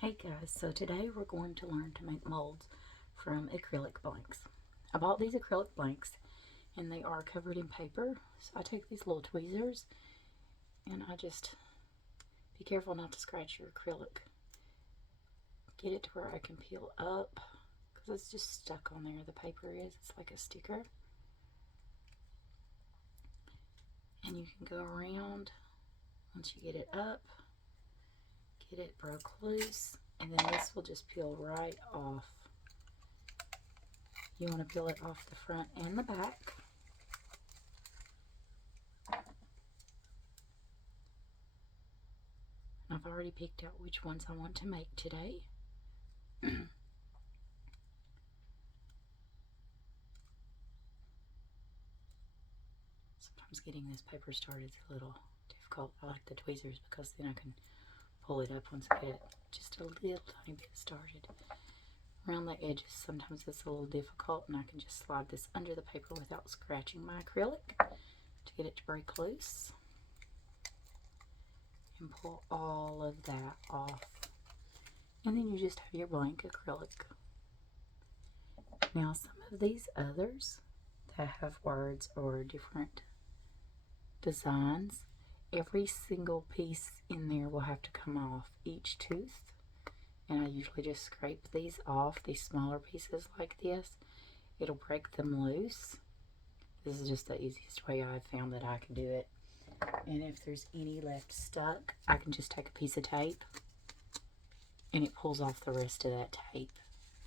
Hey guys, so today we're going to learn to make molds from acrylic blanks. I bought these acrylic blanks and they are covered in paper. So I take these little tweezers and I just be careful not to scratch your acrylic. Get it to where I can peel up because it's just stuck on there. The paper is, it's like a sticker. And you can go around once you get it up, get it broke loose, and then this will just peel right off. You want to peel it off the front and the back. I've already picked out which ones I want to make today. Sometimes getting this paper started is a little difficult. I like the tweezers because then I can pull it up once I get it just a little tiny bit started. Around the edges sometimes it's a little difficult, and I can just slide this under the paper without scratching my acrylic to get it to break loose. And pull all of that off. And then you just have your blank acrylic. Now some of these others that have words or different designs, every single piece in there will have to come off, each tooth. And I usually just scrape these off, these smaller pieces like this. It'll break them loose. This is just the easiest way I've found that I can do it. And if there's any left stuck, I can just take a piece of tape and it pulls off the rest of that tape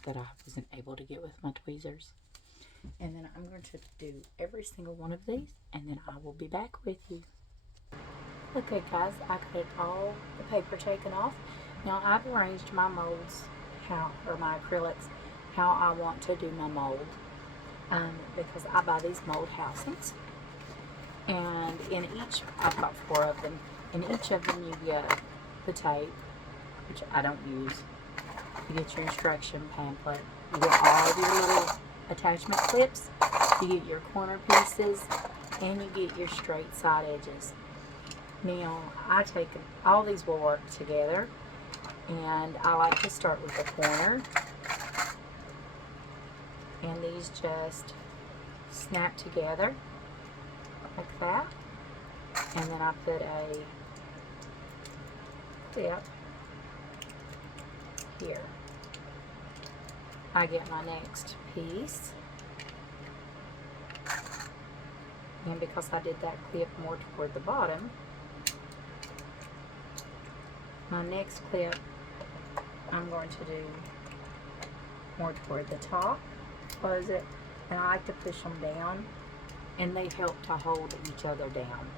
that I wasn't able to get with my tweezers. And then I'm going to do every single one of these, and then I will be back with you. Okay guys, I got all the paper taken off. Now I've arranged my molds, my acrylics, how I want to do my mold. Because I buy these mold housings. And in each, I've got 4 of them. In each of them you get the tape, which I don't use. You get your instruction pamphlet. You get all of your little attachment clips. You get your corner pieces, and you get your straight side edges. Now, I take all these will work together, and I like to start with the corner. And these just snap together like that, and then I put a clip here. I get my next piece, and because I did that clip more toward the bottom, my next clip I'm going to do more toward the top, close it, and I like to push them down, and they help to hold each other down.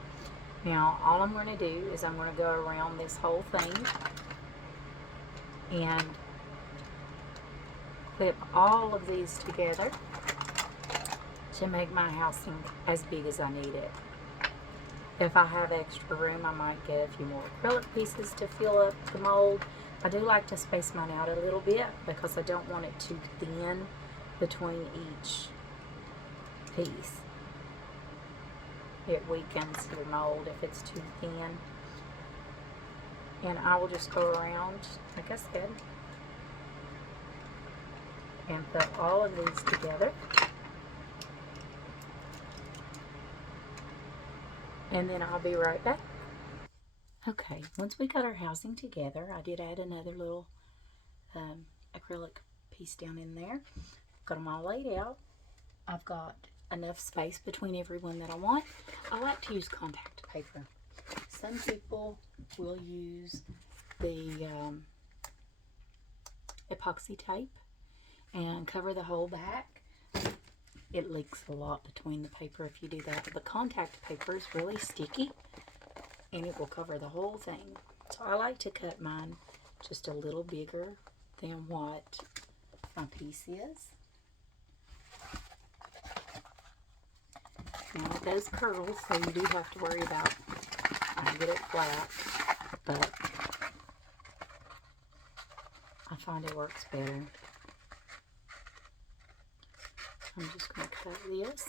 Now all I'm going to do is I'm going to go around this whole thing and clip all of these together to make my housing as big as I need it. If I have extra room, I might get a few more acrylic pieces to fill up the mold. I do like to space mine out a little bit because I don't want it too thin between each piece. It weakens your mold if it's too thin. And I will just go around, like I said, and put all of these together. And then I'll be right back. Okay, once we got our housing together, I did add another little acrylic piece down in there. Got them all laid out. I've got enough space between every one that I want. I like to use contact paper. Some people will use the epoxy tape and cover the whole back. It leaks a lot between the paper if you do that. But contact paper is really sticky and it will cover the whole thing. So I like to cut mine just a little bigger than what my piece is. Now it does curl, so you do have to worry about trying to get it flat, but I find it works better. I'm just going to cut this.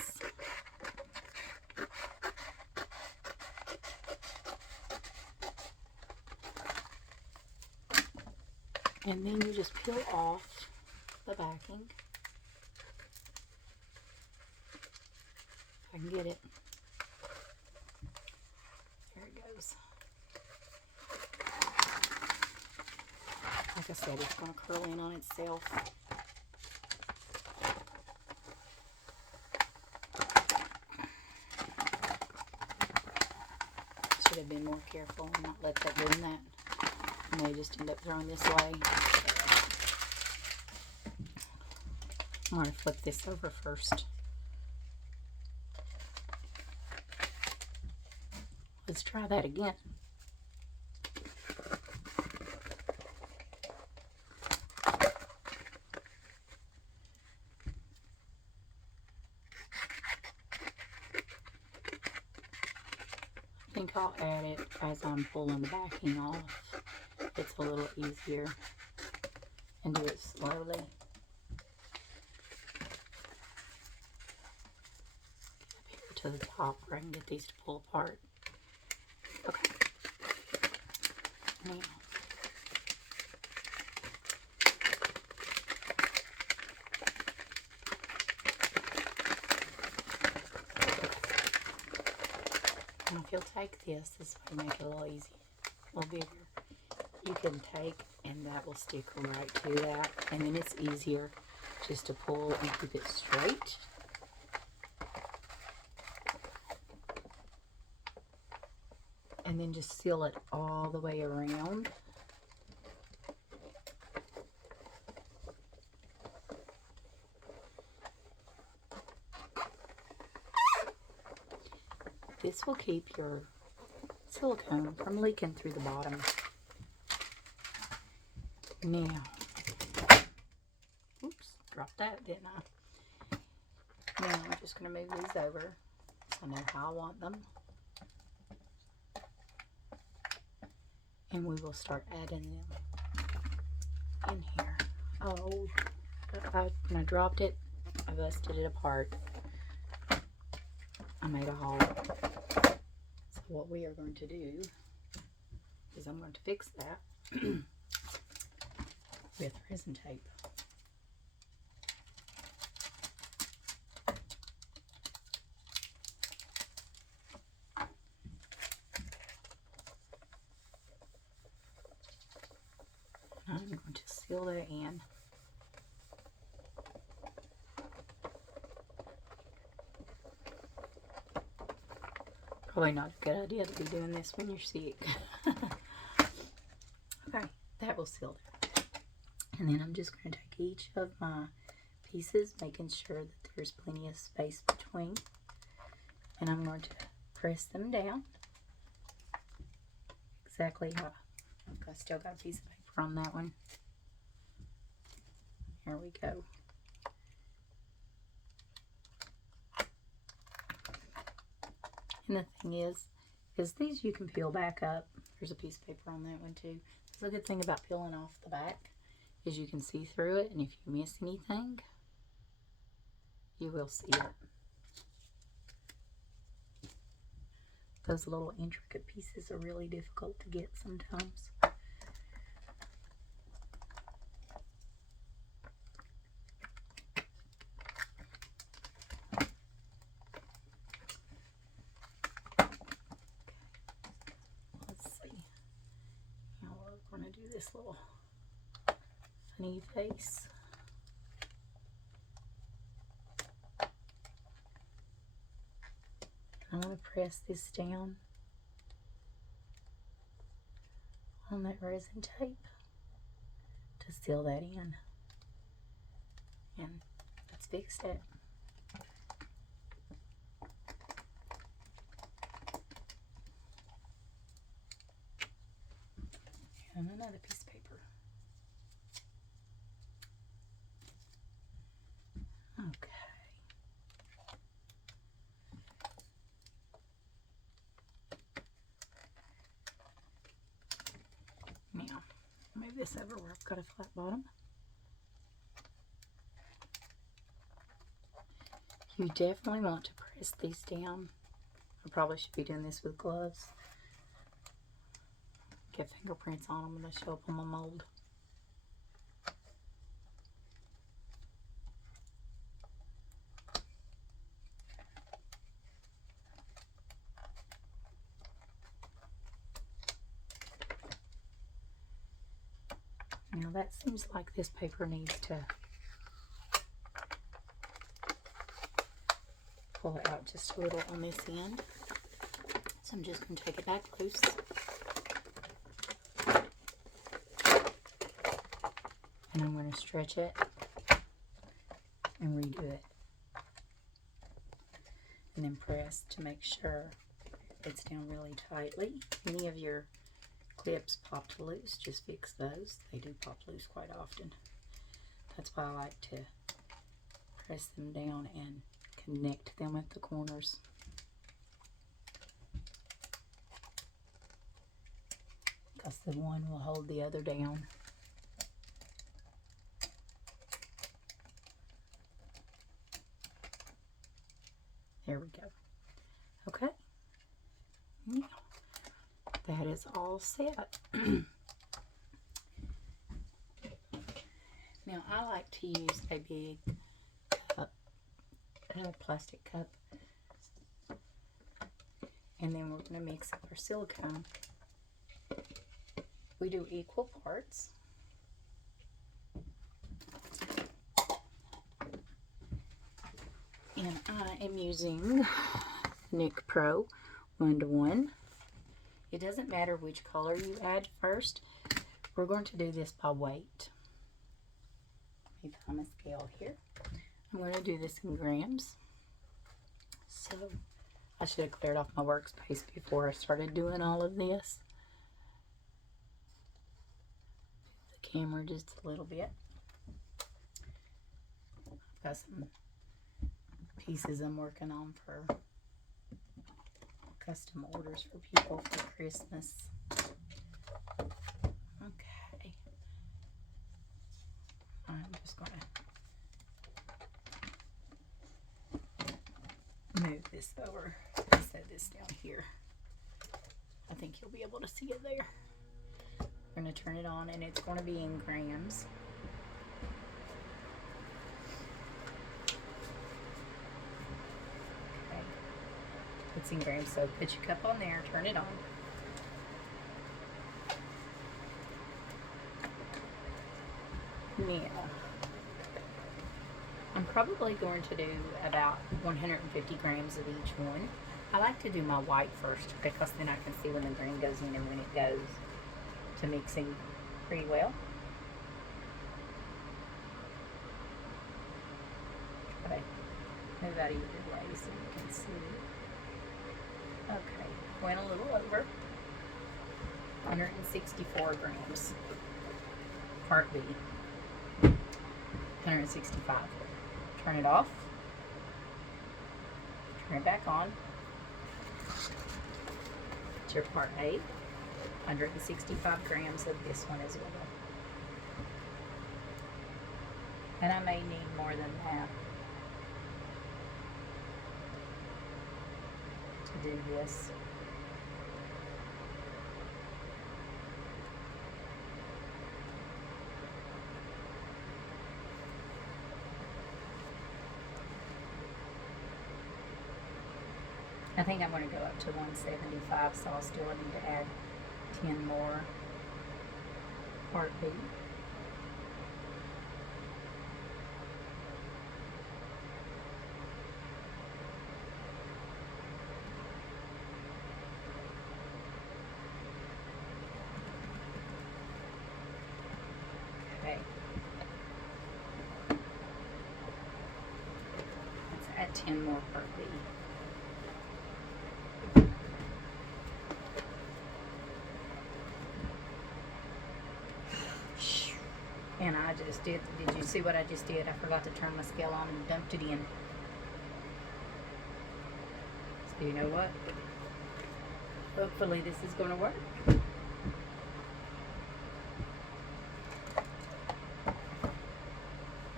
And then you just peel off the backing. If I can get it. There it goes. Like I said, it's going to curl in on itself. Should have been more careful and not let that ruin that. And they just end up throwing this away. I'm going to flip this over first. Let's try that again. I think I'll add it as I'm pulling the backing off. It's a little easier. And do it slowly. Get up here to the top where I can get these to pull apart. Okay. Now. And if you'll take this will make it a little easier, a little bigger. You can take and that will stick right to that. And then it's easier just to pull and keep it straight. And then just seal it all the way around. This will keep your silicone from leaking through the bottom. Now, oops, dropped that, didn't I? Now I'm just going to move these over so I know how I want them. And we will start adding them in here. Oh, when I dropped it, I busted it apart. I made a hole. So what we are going to do is I'm going to fix that with resin tape. I'm going to seal that in. Probably not a good idea to be doing this when you're sick. Okay, that will seal that. And then I'm just going to take each of my pieces, making sure that there's plenty of space between. And I'm going to press them down. Exactly how I still got a piece of paper on that one. Here we go. And the thing is these you can peel back up. There's a piece of paper on that one too. The good thing about peeling off the back is you can see through it, and if you miss anything, you will see it. Those little intricate pieces are really difficult to get sometimes. This little funny face. I want to press this down on that resin tape to seal that in. And let's fix it. And another piece of paper. Okay. Now, move this over where I've got a flat bottom. You definitely want to press these down. I probably should be doing this with gloves. Get fingerprints on them when they show up on my mold. Now that seems like this paper needs to pull it out just a little on this end. So I'm just going to take it back loose. And I'm going to stretch it and redo it. And then press to make sure it's down really tightly. Any of your clips popped loose, just fix those. They do pop loose quite often. That's why I like to press them down and connect them at the corners. Because the one will hold the other down. There we go. Okay. Now, that is all set. Now, I like to use a big cup, a plastic cup. And then we're going to mix up our silicone. We do equal parts. And I am using NYX Pro 1:1. It doesn't matter which color you add first. We're going to do this by weight. Let me find a scale here. I'm going to do this in grams. So I should have cleared off my workspace before I started doing all of this. The camera just a little bit. I've got some pieces I'm working on for custom orders for people for Christmas. Okay. I'm just going to move this over and set this down here. I think you'll be able to see it there. We're going to turn it on and it's going to be in grams. It's in grams, so put your cup on there, turn it on. Now, I'm probably going to do about 150 grams of each one. I like to do my white first because then I can see when the green goes in and when it goes to mixing pretty well. Okay, move out of your way so you can see. Okay, went a little over. 164 grams. Part B. 165. Turn it off. Turn it back on. It's your part A. 165 grams of this one as well. And I may need more than that to do this. I think I'm going to go up to 175, so I'll still need to add 10 more. Part B. Okay. Let's add 10 more part B. And I just did you see what I just did? I forgot to turn my scale on and dumped it in. So you know what? Hopefully this is going to work.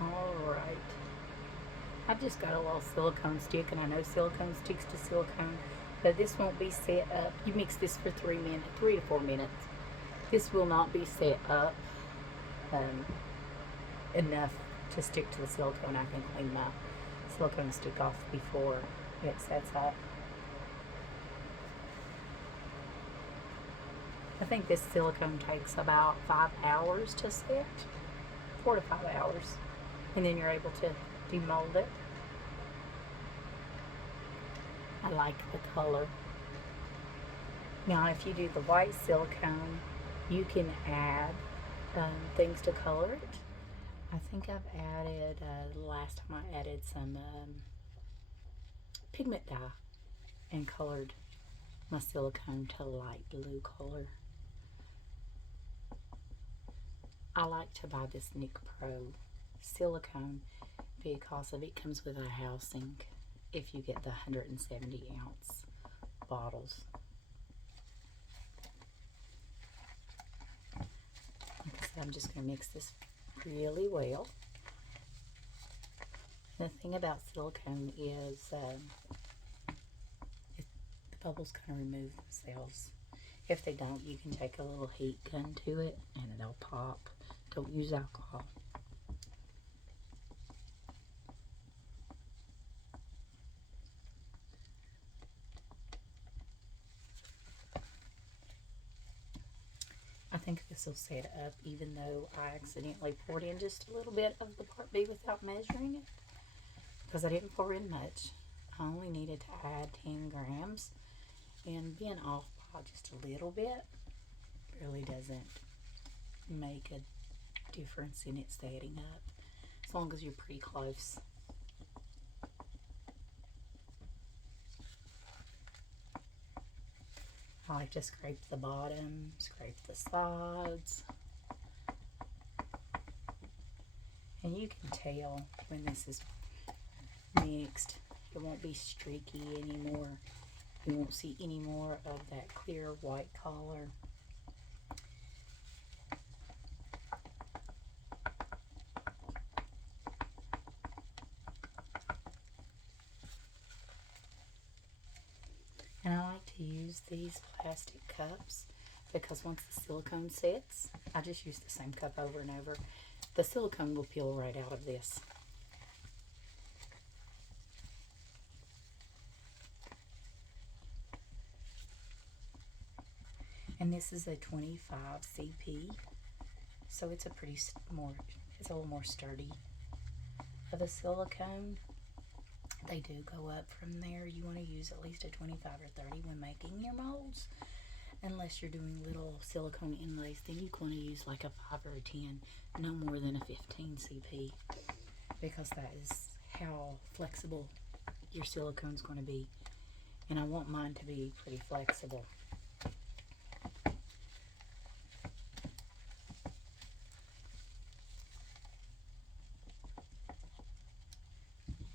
Alright. I've just got a little silicone stick, and I know silicone sticks to silicone, but this won't be set up. You mix this for 3 to 4 minutes. This will not be set up enough to stick to the silicone. I can clean my silicone stick off before it sets up. I think this silicone takes about 5 hours to set, 4 to 5 hours, and then you're able to demold it. I like the color. Now, if you do the white silicone, you can add things to color it. I think I've added, last time I added some pigment dye and colored my silicone to light blue color. I like to buy this Nick Pro silicone because of it comes with a housing if you get the 170 ounce bottles. Like I said, I'm just going to mix this really well. The thing about silicone is the bubbles kind of remove themselves. If they don't, you can take a little heat gun to it and they'll pop. Don't use alcohol. I think this will set up, even though I accidentally poured in just a little bit of the Part B without measuring it, because I didn't pour in much. I only needed to add 10 grams, and being off by just a little bit really doesn't make a difference in it setting up, as long as you're pretty close. I like to scrape the bottom, scrape the sides. And you can tell when this is mixed. It won't be streaky anymore. You won't see any more of that clear white color. And I like to use these plastic cups because once the silicone sets, I just use the same cup over and over. The silicone will peel right out of this. And this is a 25 CP, so it's a it's a little more sturdy of a silicone. They do go up from there. You want to use at least a 25 or 30 when making your molds. Unless you're doing little silicone inlays, then you want to use like a 5 or a 10, no more than a 15 CP, because that is how flexible your silicone is going to be. And I want mine to be pretty flexible.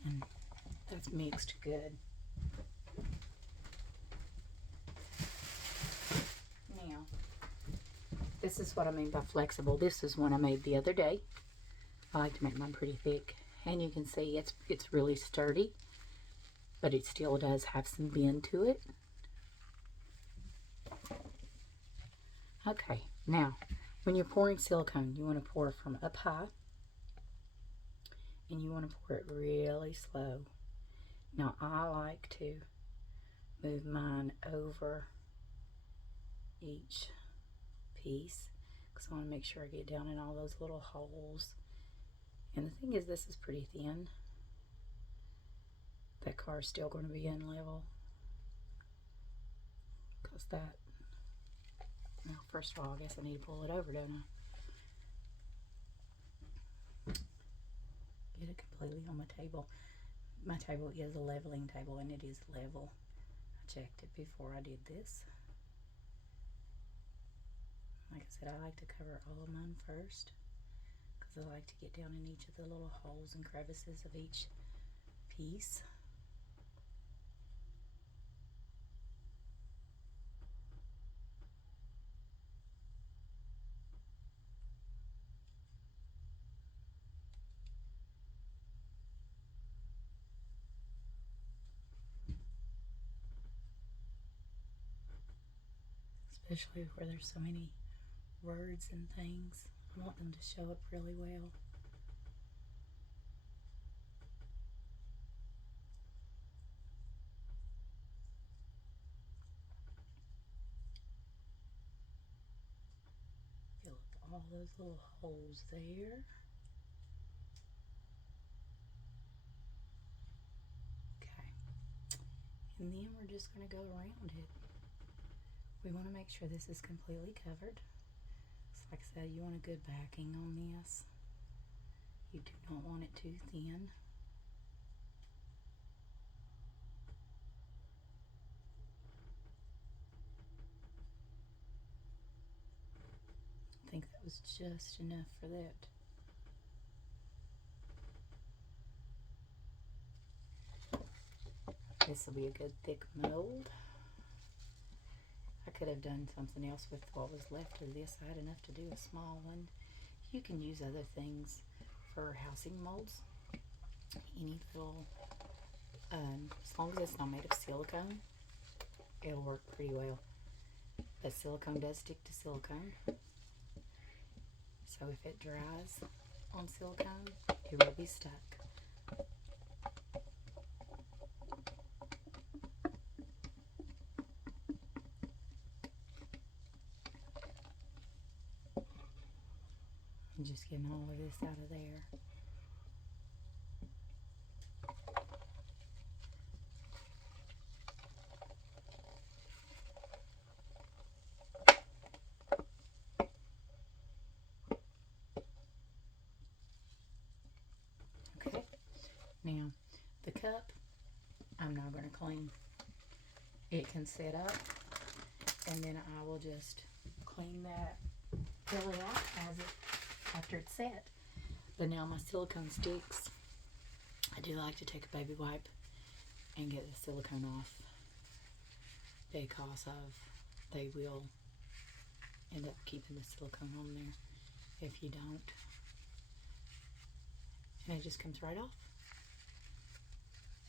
And that's mixed good. Now, this is what I mean by flexible. This is one I made the other day. I like to make mine pretty thick. And you can see it's really sturdy, but it still does have some bend to it. Okay, now, when you're pouring silicone, you want to pour from up high, and you want to pour it really slow. Now, I like to move mine over each piece because I want to make sure I get down in all those little holes. And the thing is, this is pretty thin. That car is still going to be unlevel because that, well, first of all, I guess I need to pull it over, don't I? Get it completely on my table. My table is a leveling table, and it is level. I checked it before I did this. Like I said, I like to cover all of mine first because I like to get down in each of the little holes and crevices of each piece. Especially where there's so many words and things. I want them to show up really well. those little holes there. Okay. And then we're just going to go around it. We want to make sure this is completely covered. So like I said, you want a good backing on this. You do not want it too thin. I think that was just enough for that. This will be a good thick mold. I could have done something else with what was left of this. I had enough to do a small one. You can use other things for housing molds. Any little, as long as it's not made of silicone, it'll work pretty well. But silicone does stick to silicone. So if it dries on silicone, it will be stuck. I'm just getting all of this out of there. Okay, now the cup I'm not going to clean. It can set up, and then I will just clean that belly out after it's set. But now my silicone sticks, I do like to take a baby wipe and get the silicone off, because they will end up keeping the silicone on there if you don't. And it just comes right off.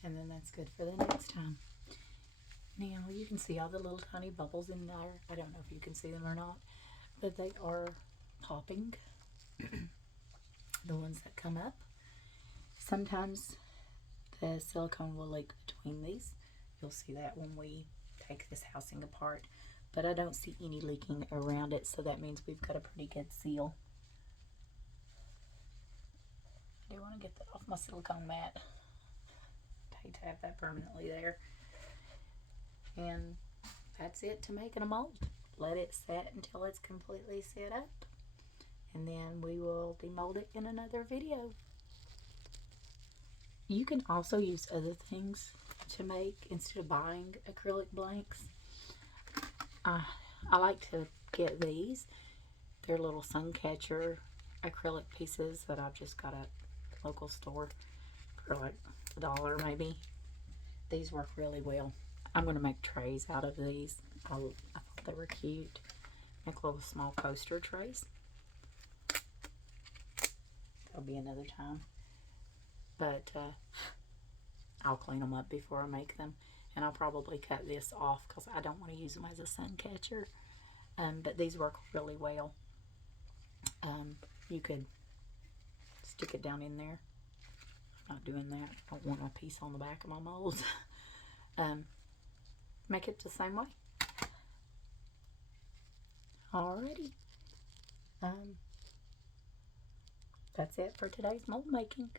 And then that's good for the next time. Now you can see all the little tiny bubbles in there. I don't know if you can see them or not, but they are popping. The ones that come up. Sometimes the silicone will leak between these. You'll see that when we take this housing apart, but I don't see any leaking around it, so that means we've got a pretty good seal. I do want to get that off my silicone mat. I hate to have that permanently there. And that's it to making a mold. Let it set until it's completely set up, and then we will demold it in another video. You can also use other things to make instead of buying acrylic blanks. I like to get these. They're little sun catcher acrylic pieces that I've just got at a local store for like $1 maybe. These work really well. I'm going to make trays out of these. I thought they were cute. Make little small coaster trays. That'll be another time. But I'll clean them up before I make them. And I'll probably cut this off because I don't want to use them as a sun catcher. But these work really well. You could stick it down in there. I'm not doing that. I don't want a piece on the back of my molds. Make it the same way. Alrighty. That's it for today's mold making.